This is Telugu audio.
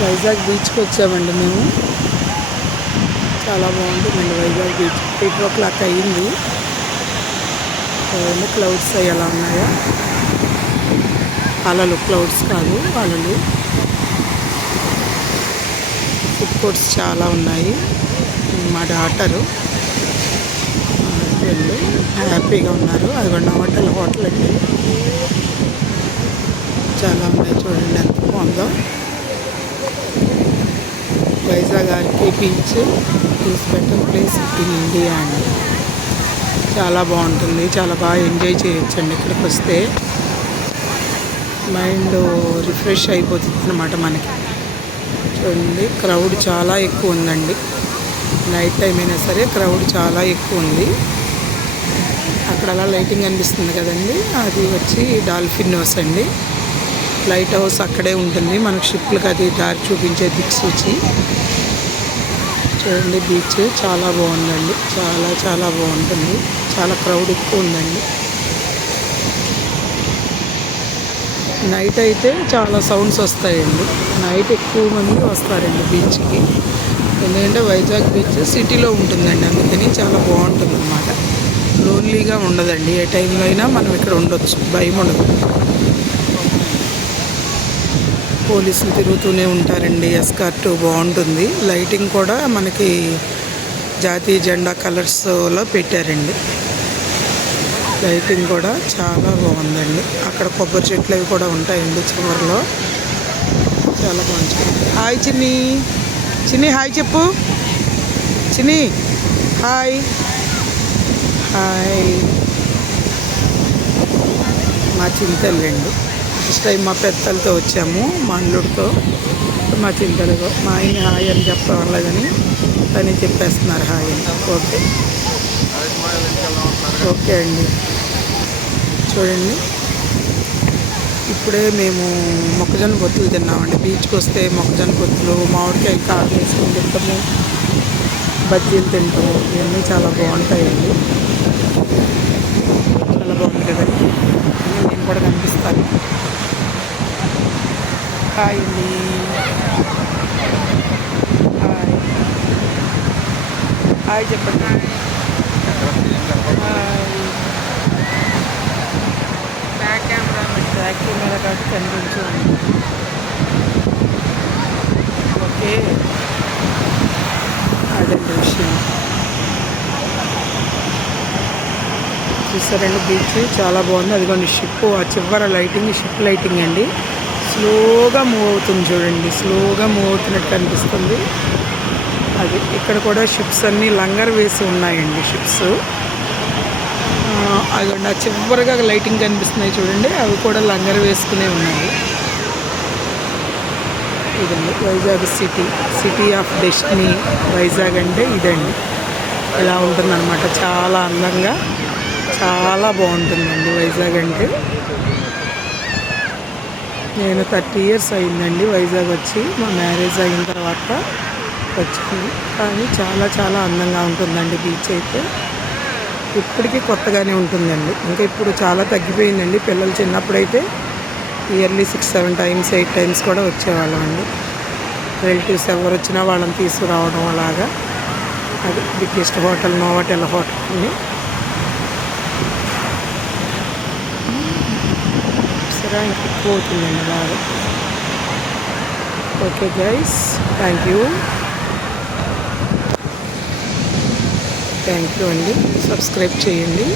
వైజాగ్ బీచ్కి వచ్చామండి మేము. చాలా బాగుంటుందండి వైజాగ్ బీచ్. 8 o'clock అయ్యింది. క్లౌడ్స్ అవి ఎలా ఉన్నాయో, అలలు, క్లౌడ్స్ కాదు అలలు. ఫుడ్ కోర్ట్స్ చాలా ఉన్నాయి. మా డాటరు వీళ్ళు హ్యాపీగా ఉన్నారు. అదిగోండి హోటల్ అండి. చాలా ఉన్నాయి చూడండి ఎంత బాగుందో. Vizag RK beach is better place in India అండి. చాలా బాగుంటుంది. చాలా బాగా ఎంజాయ్ చేయొచ్చండి ఇక్కడికి వస్తే. మైండ్ రిఫ్రెష్ అయిపోతుంది అన్నమాట మనకి. చూడండి క్రౌడ్ చాలా ఎక్కువ ఉందండి. నైట్ టైం అయినా సరే క్రౌడ్ చాలా ఎక్కువ ఉంది. అక్కడ అలా లైటింగ్ అనిపిస్తుంది కదండి, అది వచ్చి డాల్ఫిన్ హౌస్ అండి. లైట్ హౌస్ అక్కడే ఉంటుంది. మనకు షిప్లకు అది దారి చూపించే దిక్సూచి. చూడండి బీచ్ చాలా బాగుందండి. చాలా చాలా బాగుంటుంది. చాలా క్రౌడ్ ఎక్కువ ఉందండి. నైట్ అయితే చాలా సౌండ్స్ వస్తాయండి. నైట్ ఎక్కువ మంది వస్తారండి బీచ్కి. ఎందుకంటే వైజాగ్ బీచ్ సిటీలో ఉంటుందండి, అందుకని చాలా బాగుంటుంది అన్నమాట. లోన్లీగా ఉండదండి. ఏ టైంలో అయినా మనం ఇక్కడ ఉండొచ్చు, భయం ఉండదు. పోలీసులు తిరుగుతూనే ఉంటారండి. ఎస్కార్ట్ బాగుంటుంది. లైటింగ్ కూడా మనకి జాతీయ జెండా కలర్స్లో పెట్టారండి. లైటింగ్ కూడా చాలా బాగుందండి. అక్కడ కొబ్బరి చెట్లు అవి కూడా ఉంటాయండి చివరిలో. చాలా బాగుంటుంది. హాయ్ చిన్ని. చిన్ని హాయ్ చెప్పు. చిన్ని హాయ్. హాయ్. మా చింతలండి. ఫస్ట్ టైం మా పెద్దలతో వచ్చాము, మా అల్లుడితో. మా చింతలుగా మా ఆయన హాయ్ అని చెప్పలేదని తను చెప్పేస్తున్నారు హాయ్ అని. ఓకే ఓకే అండి. చూడండి ఇప్పుడే మేము మొక్కజొన్న పొత్తులు తిన్నామండి. బీచ్కి వస్తే మొక్కజొన్న పొత్తులు, మామిడికాయలు కారం వేసుకొని తింటాము, బజ్జీలు తింటాము. ఇవన్నీ చాలా బాగుంటాయండి. చాలా బాగుంది కదండి. నేను కూడా కనిపిస్తాను. హాయ్ అండి. హాయ్ హాయ్ చెప్పండి. హాయ్. బ్యాక్ కెమెరా కాబట్టి కనిపించు. ఓకే అదండి విషయం. చూసారండి బీచ్ చాలా బాగుంది. అదిగోండి షిప్, ఆ చివర లైటింగ్ షిప్ లైటింగ్ అండి. స్లోగా మూవ్ అవుతుంది చూడండి. స్లోగా మూవ్ అవుతున్నట్టు కనిపిస్తుంది. అది ఇక్కడ కూడా షిప్స్ అన్నీ లంగర్ వేసి ఉన్నాయండి. షిప్స్ అదిగోండి ఆ చివరిగా లైటింగ్ కనిపిస్తున్నాయి చూడండి, అవి కూడా లంగర్ వేసుకునే ఉన్నాయి. ఇదండి Vizag city of destiny. Vizag అంటే ఇదండి, ఇలా ఉంటుందన్నమాట. చాలా అందంగా చాలా బాగుంటుందండి వైజాగ్ అంటే. నేను 30 years అయిందండి వైజాగ్ వచ్చి. మా మ్యారేజ్ అయిన తర్వాత వచ్చింది. కానీ చాలా చాలా అందంగా ఉంటుందండి బీచ్ అయితే. ఇప్పటికీ కొత్తగానే ఉంటుందండి. ఇంకా ఇప్పుడు చాలా తగ్గిపోయిందండి. పిల్లలు చిన్నప్పుడైతే ఇయర్లీ 6-7 times 8 times కూడా వచ్చేవాళ్ళం అండి. రిలేటివ్స్ ఎవరు వచ్చినా వాళ్ళని తీసుకురావడం అలాగా. అది బిగ్గెస్ట్ హోటల్ నోవాటెల్ హోటల్ అండి. సరే ఇంకా ఎక్కువ అవుతుందండి బాగా. ఓకే గైస్, థ్యాంక్ యూ అండి. సబ్స్క్రైబ్ చేయండి.